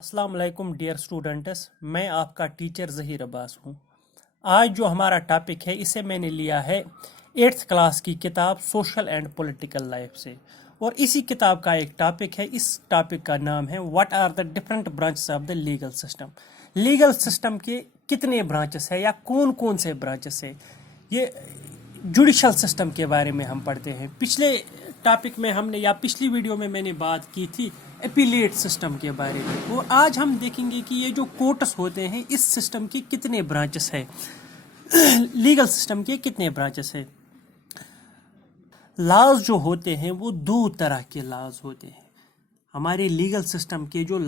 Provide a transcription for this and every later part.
अस्सलाम वालेकुम dear students, मैं आपका टीचर ज़हीर अब्बास हूँ। आज जो हमारा टॉपिक है इसे मैंने लिया है 8th क्लास की किताब सोशल एंड पॉलिटिकल लाइफ से, और इसी किताब का एक टॉपिक है। इस टॉपिक का नाम है what are the different branches of the legal system. Legal system के कितने ब्रांचेस है या कौन कौन से ब्रांचेस है। ये जुडिशल सिस्टम के बारे में हम पढ़ते हैं। पिछले टॉपिक में हमने या पिछली वीडियो में मैंने बात की थी एपीलेट सिस्टम के बारे में, और आज हम देखेंगे कि ये जो कोर्ट्स होते हैं इस सिस्टम के कितने ब्रांचेस है, लीगल सिस्टम के कितने ब्रांचेस है। लॉज जो होते हैं वो दो तरह के लॉज होते हैं। हमारे लीगल सिस्टम के जो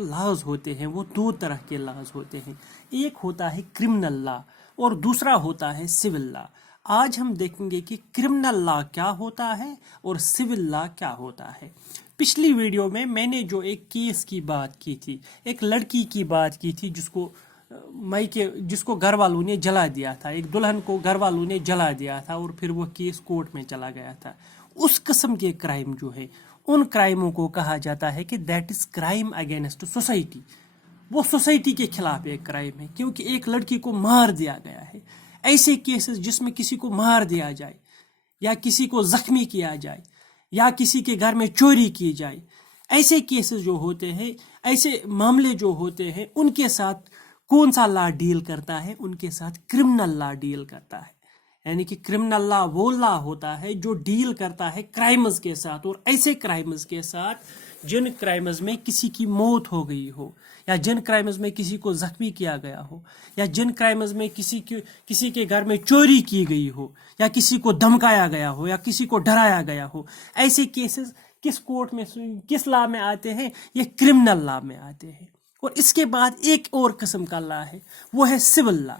लॉज होते हैं वो दो तरह के लॉज होते हैं। एक होता है क्रिमिनल लॉ और दूसरा होता है सिविल लॉ। आज हम देखेंगे कि क्रिमिनल लॉ क्या होता है और सिविल लॉ क्या होता है। पिछली वीडियो में मैंने जो एक केस की बात की थी, एक लड़की की बात की थी जिसको घर वालों ने जला दिया था, एक दुल्हन को घर वालों ने जला दिया था और फिर वो केस कोर्ट में चला गया था। उस किस्म के क्राइम जो है, उन क्राइमों को कहा जाता है कि that is crime against society. वो सोसाइटी के खिलाफ एक क्राइम है, क्योंकि एक लड़की को मार दिया गया है। ऐसे केसेस जिसमें किसी को मार दिया जाए या किसी को जख्मी किया जाए या किसी के घर में चोरी की जाए, ऐसे केसेस जो होते हैं, ऐसे मामले जो होते हैं, उनके साथ कौन सा लॉ डील करता है? उनके साथ क्रिमिनल लॉ डील करता है। यानी कि क्रिमिनल लॉ वो लॉ होता है जो डील करता है क्राइम्स के साथ, और ऐसे क्राइम्स के साथ जिन क्राइम्स में किसी की मौत हो गई हो, या जिन क्राइम्स में किसी को जख्मी किया गया हो, या जिन क्राइम्स में किसी के घर में चोरी की गई हो, या किसी को धमकाया गया हो, या किसी को डराया गया हो। ऐसे केसेस किस कोर्ट में, किस लॉ में आते हैं? ये क्रिमिनल लॉ में आते हैं। और इसके बाद एक और किस्म का लॉ है, वो है सिविल लॉ।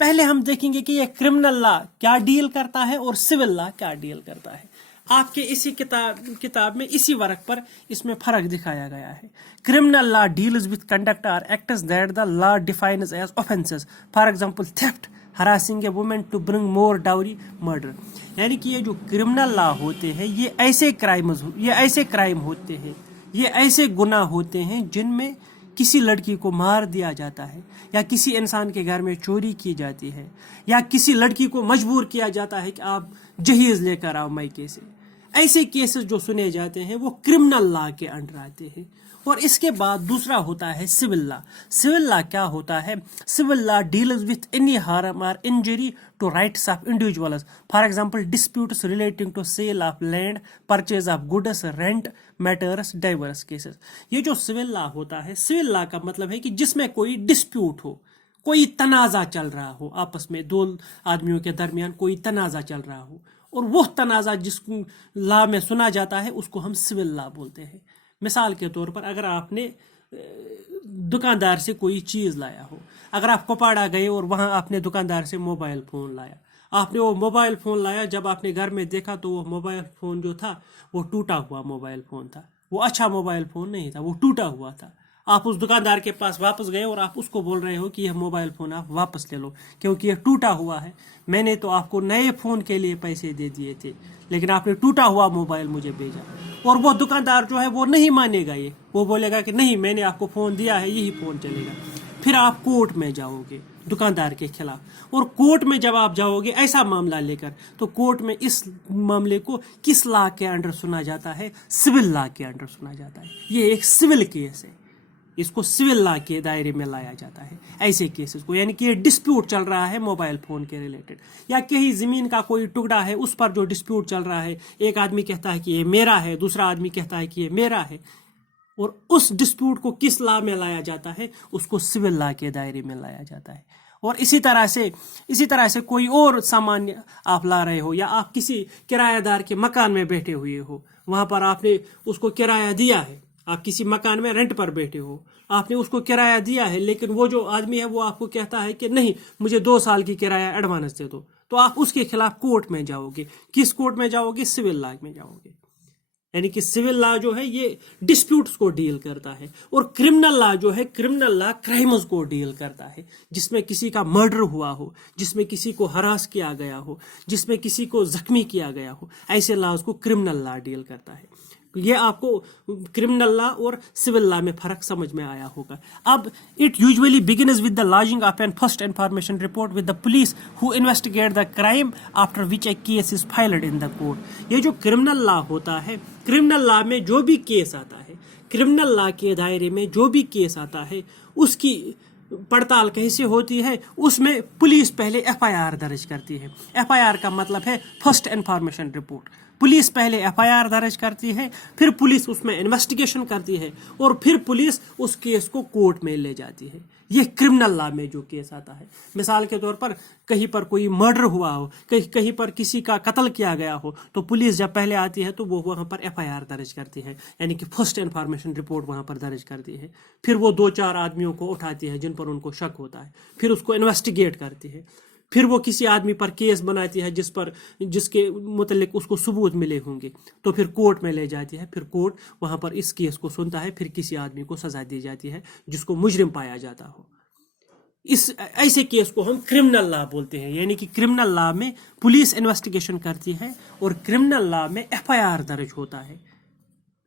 पहले हम देखेंगे कि ये क्रिमिनल लॉ क्या डील करता है और सिविल लॉ क्या डील करता है। आपके इसी किताब में इसी वर्क पर इसमें फर्क दिखाया गया है। Criminal law deals with conduct और acts that the law defines as offences, for example theft, harassing a woman to bring more dowry, murder. यानी कि ये जो क्रिमिनल लॉ होते हैं ये ऐसे क्राइम होते हैं, ये ऐसे गुनाह होते हैं जिनमें किसी लड़की को मार दिया जाता है, या किसी इंसान के घर में चोरी की जाती है, या किसी लड़की को मजबूर किया जाता है कि आप जहेज लेकर आओ मायके से। ऐसे केसेस जो सुने जाते हैं वो क्रिमिनल लॉ के अंडर आते हैं। और इसके बाद दूसरा होता है सिविल लॉ। सिविल लॉ क्या होता है? Civil law deals with any harm और injury to rights of individuals, for example disputes relating to sale of land, purchase of goods, rent matters, divorce cases. ये जो सिविल लॉ होता है, civil law का मतलब है कि जिसमें कोई डिस्प्यूट हो, कोई तनाजा चल रहा हो, आपस में दो आदमियों के दरमियान कोई तनाजा चल रहा हो, और वो तनाजा जिस लॉ में सुना जाता है उसको हम सिविल लॉ बोलते हैं। मिसाल के तौर पर अगर आपने दुकानदार से कोई चीज़ लाया हो, अगर आप कोपाड़ा गए और वहाँ आपने दुकानदार से मोबाइल फ़ोन लाया, आपने वो मोबाइल फ़ोन लाया, जब आपने घर में देखा तो वो मोबाइल फ़ोन जो था वो टूटा हुआ मोबाइल फ़ोन था, वो अच्छा मोबाइल फ़ोन नहीं था, वो टूटा हुआ था। आप उस दुकानदार के पास वापस गए और आप उसको बोल रहे हो कि यह मोबाइल फ़ोन आप वापस ले लो क्योंकि यह टूटा हुआ है। मैंने तो आपको नए फ़ोन के लिए पैसे दे दिए थे, लेकिन आपने टूटा हुआ मोबाइल मुझे भेजा। और वो दुकानदार जो है वो नहीं मानेगा, वो बोलेगा कि नहीं, मैंने आपको फ़ोन दिया है, यही फ़ोन चलेगा। फिर आप कोर्ट में जाओगे दुकानदार के खिलाफ, और कोर्ट में जब आप जाओगे ऐसा मामला लेकर, तो कोर्ट में इस मामले को किस लॉ के अंडर सुना जाता है? सिविल लॉ के अंडर सुना जाता है। ये एक सिविल केस है, इसको सिविल लॉ के दायरे में लाया जाता है ऐसे केसेस को। यानी कि ये डिस्प्यूट चल रहा है मोबाइल फ़ोन के रिलेटेड, या कहीं ज़मीन का कोई टुकड़ा है उस पर जो डिस्प्यूट चल रहा है, एक आदमी कहता है कि ये मेरा है, दूसरा आदमी कहता है कि ये मेरा है, और उस डिस्प्यूट को किस लॉ में लाया जाता है? उसको सिविल लॉ के दायरे में लाया जाता है। और इसी तरह से कोई और सामान आप ला रहे हो, या आप किसी किराएदार के मकान में बैठे हुए हो, वहाँ पर आपने उसको किराया दिया है, आप किसी मकान में रेंट पर बैठे हो, आपने उसको किराया दिया है, लेकिन वो जो आदमी है वो आपको कहता है कि नहीं, मुझे 2 साल की किराया एडवांस दे दो, तो आप उसके खिलाफ कोर्ट में जाओगे। किस कोर्ट में जाओगे? सिविल लॉ में जाओगे। यानी कि सिविल लॉ जो है ये डिस्प्यूट्स को डील करता है, और क्रिमिनल लॉ जो है, क्रिमिनल लॉ क्राइम्स को डील करता है, जिसमें किसी का मर्डर हुआ हो, जिसमें किसी को हरास किया गया हो, जिसमें किसी को जख्मी किया गया हो, ऐसे लॉज को क्रिमिनल लॉ डील करता है। یہ آپ کو کرمنل لا اور سول لا میں فرق سمجھ میں آیا ہوگا. اب it usually begins with the lodging of an first information report with the police who investigate the crime after which a case is filed in the court. یہ جو کرمنل لا ہوتا ہے، کرمنل لا میں جو بھی case آتا ہے، criminal law کے دائرے میں جو بھی کیس آتا ہے، اس کی پڑتال کیسے ہوتی ہے؟ اس میں پولیس پہلے ایف آئی آر درج کرتی ہے. ایف آئی آر کا مطلب ہے فرسٹ انفارمیشن رپورٹ. پولیس پہلے ایف آئی آر درج کرتی ہے، پھر پولیس اس میں انویسٹیگیشن کرتی ہے، اور پھر پولیس اس کیس کو کورٹ میں لے جاتی ہے. یہ کرمنل لا میں جو کیس آتا ہے. مثال کے طور پر کہیں پر کوئی مرڈر ہوا ہو، کہیں پر کسی کا قتل کیا گیا ہو، تو پولیس جب پہلے آتی ہے تو وہ وہاں پر ایف آئی آر درج کرتی ہے، یعنی کہ فرسٹ انفارمیشن رپورٹ وہاں پر درج کرتی ہے. پھر وہ 2-4 آدمیوں کو اٹھاتی ہے جن پر ان کو شک ہوتا ہے، پھر اس کو انویسٹیگیٹ کرتی ہے، پھر وہ کسی آدمی پر کیس بناتی ہے جس کے متعلق اس کو ثبوت ملے ہوں گے، تو پھر کورٹ میں لے جاتی ہے. پھر کورٹ وہاں پر اس کیس کو سنتا ہے، پھر کسی آدمی کو سزا دی جاتی ہے جس کو مجرم پایا جاتا ہو. ایسے کیس کو ہم کرمنل لا بولتے ہیں. یعنی کہ کرمنل لا میں پولیس انویسٹیگیشن کرتی ہے اور کرمنل لا میں ایف آئی آر درج ہوتا ہے،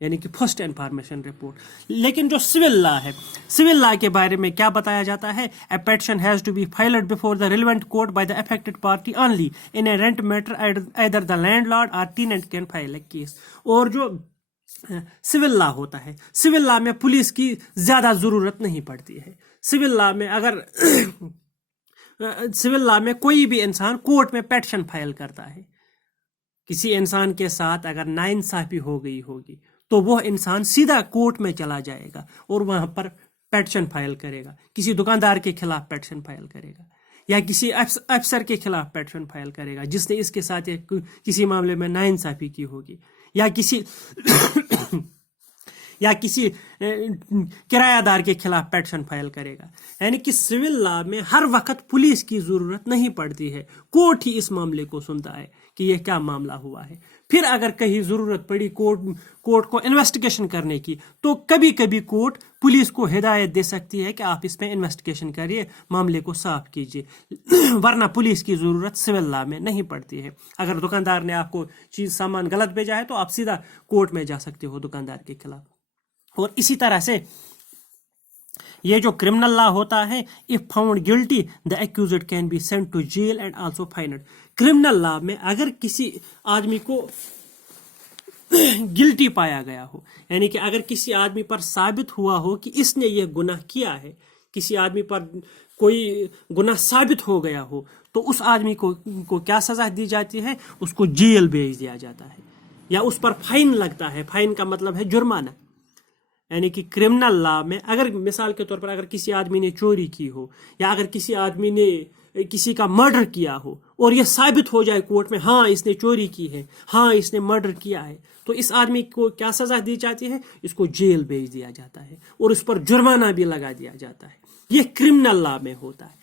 یعنی کہ فرسٹ انفارمیشن رپورٹ. لیکن جو سول لا ہے، سول لا کے بارے میں کیا بتایا جاتا ہے؟ A petition has to be filed before the relevant court by the affected party only in a rent matter either the landlord اور tenant can file a case. اور جو سول لا ہوتا ہے، سول لا میں police کی زیادہ ضرورت نہیں پڑتی ہے. سول لا میں سول لا میں کوئی بھی انسان کورٹ میں پیٹیشن فائل کرتا ہے. کسی انسان کے ساتھ اگر ناانصافی ہو گئی ہوگی تو وہ انسان سیدھا کورٹ میں چلا جائے گا اور وہاں پر پیٹیشن فائل کرے گا. کسی دکاندار کے خلاف پیٹیشن فائل کرے گا، یا کسی افسر کے خلاف پیٹیشن فائل کرے گا جس نے اس کے ساتھ کسی معاملے میں ناانصافی کی ہوگی، یا کسی کرایہ دار کے خلاف پیٹیشن فائل کرے گا. یعنی کہ سول لا میں ہر وقت پولیس کی ضرورت نہیں پڑتی ہے، کورٹ ہی اس معاملے کو سنتا ہے کہ یہ کیا معاملہ ہوا ہے. پھر اگر کہیں ضرورت پڑی کورٹ کو انویسٹیگیشن کرنے کی، تو کبھی کبھی کورٹ پولیس کو ہدایت دے سکتی ہے کہ آپ اس میں انویسٹیگیشن کریے، معاملے کو صاف کیجیے. ورنہ پولیس کی ضرورت سول لا میں نہیں پڑتی ہے. اگر دکاندار نے آپ کو سامان غلط بھیجا ہے تو آپ سیدھا کورٹ میں جا سکتے ہو دکاندار کے خلاف. اور اسی طرح سے یہ جو کرمنل لا ہوتا ہے، if found guilty the accused can be sent to jail and also fined. Criminal law میں اگر کسی آدمی کو گلٹی پایا گیا ہو، یعنی کہ اگر کسی آدمی پر ثابت ہوا ہو کہ اس نے یہ گناہ کیا ہے، کسی آدمی پر کوئی گناہ ثابت ہو گیا ہو، تو اس آدمی کو کیا سزا دی جاتی ہے؟ اس کو جیل بھیج دیا جاتا ہے، یا اس پر فائن لگتا ہے. فائن کا مطلب ہے جرمانہ. یعنی کہ کرمنل لا میں اگر مثال کے طور پر اگر کسی آدمی نے چوری کی ہو، یا اگر کسی آدمی نے کسی کا مرڈر کیا ہو اور یہ ثابت ہو جائے کورٹ میں، ہاں اس نے چوری کی ہے، ہاں اس نے مرڈر کیا ہے، تو اس آدمی کو کیا سزا دی جاتی ہے؟ اس کو جیل بھیج دیا جاتا ہے اور اس پر جرمانہ بھی لگا دیا جاتا ہے. یہ کرمنل لا میں ہوتا ہے.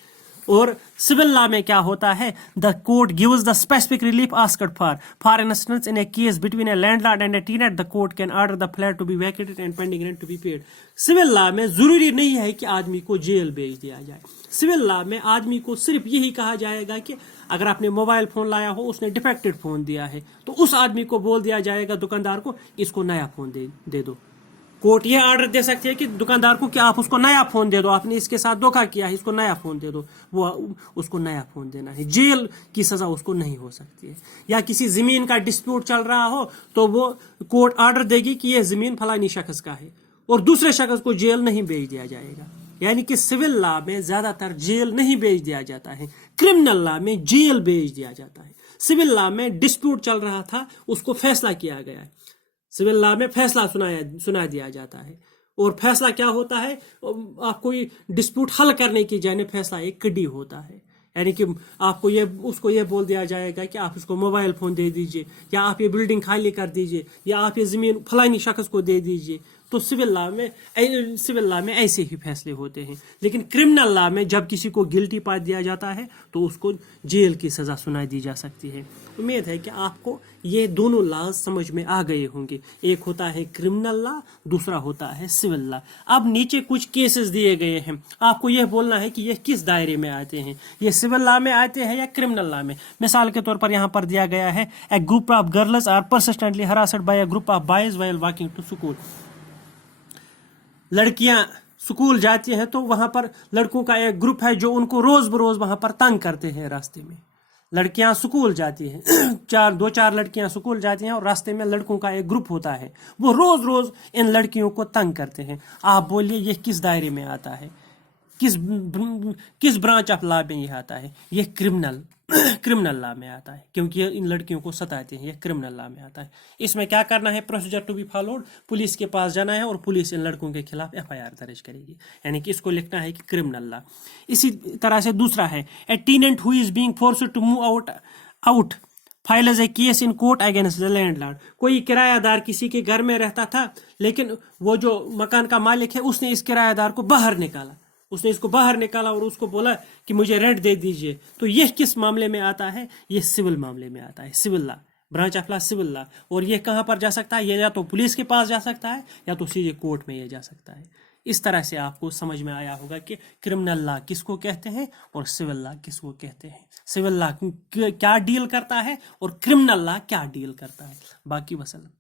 اور سول لا میں کیا ہوتا ہے؟ The court gives the specific relief asked for instance in a case between a landlord and a tenant, the court can order the flat to be vacated and pending rent to be paid. Civil law میں ضروری نہیں ہے کہ آدمی کو jail بھیج دیا جائے. سول لا میں آدمی کو صرف یہی کہا جائے گا کہ اگر آپ نے موبائل فون لایا ہو، اس نے ڈیفیکٹڈ فون دیا ہے، تو اس آدمی کو بول دیا جائے گا، دکاندار کو، اس کو نیا فون دے دو. کورٹ یہ آرڈر دے سکتی ہے کہ دکاندار کو کہ آپ اس کو نیا فون دے دو، آپ نے اس کے ساتھ دھوکہ کیا ہے، اس کو نیا فون دے دو. وہ اس کو نیا فون دینا ہے. جیل کی سزا اس کو نہیں ہو سکتی ہے. یا کسی زمین کا ڈسپیوٹ چل رہا ہو تو وہ کورٹ آرڈر دے گی کہ یہ زمین فلانی شخص کا ہے، اور دوسرے شخص کو جیل نہیں بھیج دیا جائے گا. یعنی کہ سول لا میں زیادہ تر جیل نہیں بھیج دیا جاتا ہے، کرمنل لا میں جیل بھیج دیا جاتا ہے. سول لا میں ڈسپیوٹ چل رہا تھا، اس کو فیصلہ کیا گیا ہے. سول لا میں فیصلہ سنا دیا جاتا ہے. اور فیصلہ کیا ہوتا ہے؟ آپ کوئی ڈسپیوٹ حل کرنے کی جانب فیصلہ ایک کڑی ہوتا ہے. یعنی کہ آپ کو اس کو یہ بول دیا جائے گا کہ آپ اس کو موبائل فون دے دیجئے، یا آپ یہ بلڈنگ خالی کر دیجئے، یا آپ یہ زمین فلانی شخص کو دے دیجئے. تو सिविल लॉ में ऐसे ही फैसले होते हैं। लेकिन क्रिमिनल लॉ में जब किसी को गिल्टी पा दिया जाता है तो उसको जेल की सज़ा सुनाई दी जा सकती है। उम्मीद है कि आपको ये दोनों लॉज समझ में आ गए होंगे। एक होता है क्रिमिनल लॉ, दूसरा होता है सिविल लॉ। अब नीचे कुछ केसेस दिए गए हैं, आपको यह बोलना है कि ये किस दायरे में आते हैं, ये सिविल लॉ में आते हैं या क्रिमिनल लॉ में। मिसाल के तौर पर यहाँ पर दिया गया है, a group of girls are persistently harassed by a group of boys while walking to school. लड़कियां स्कूल जाती हैं तो वहां पर लड़कों का एक ग्रुप है जो उनको रोज बरोज वहां पर तंग करते हैं रास्ते में। लड़कियां स्कूल जाती हैं, दो चार लड़कियां स्कूल जाती हैं और रास्ते में लड़कों का एक ग्रुप होता है, वो रोज रोज इन लड़कियों को तंग करते हैं। आप बोलिए ये किस दायरे में आता है, किस ब्रांच ऑफ लॉ में यह आता है? ये क्रिमिनल लॉ में आता है, क्योंकि ये इन लड़कियों को सताते हैं, ये क्रिमिनल लॉ में आता है। इसमें क्या करना है? Procedure to be followed, police के पास जाना है और पुलिस इन लड़कों के खिलाफ एफआईआर दर्ज करेगी, यानी कि इसको लिखना है कि क्रिमिनल लॉ। इसी तरह से दूसरा है, a tenant who is being forced to move out file a case in court against the landlord. कोई किरायादार किसी के घर में रहता था, लेकिन वो जो मकान का मालिक है उसने इस किरायादार को बाहर निकाला, उसने इसको बाहर निकाला और उसको बोला कि मुझे रेंट दे दीजिए। तो यह किस मामले में आता है? ये सिविल मामले में आता है, civil law, branch of law civil law. और ये कहाँ पर जा सकता है? ये या तो पुलिस के पास जा सकता है या तो सीधे कोर्ट में ये जा सकता है। इस तरह से आपको समझ में आया होगा कि क्रिमिनल लॉ किसको कहते हैं और सिविल लॉ किसको कहते हैं, सिविल लॉ क्या डील करता है और क्रिमिनल लॉ क्या डील करता है। बाकी वसल्लम।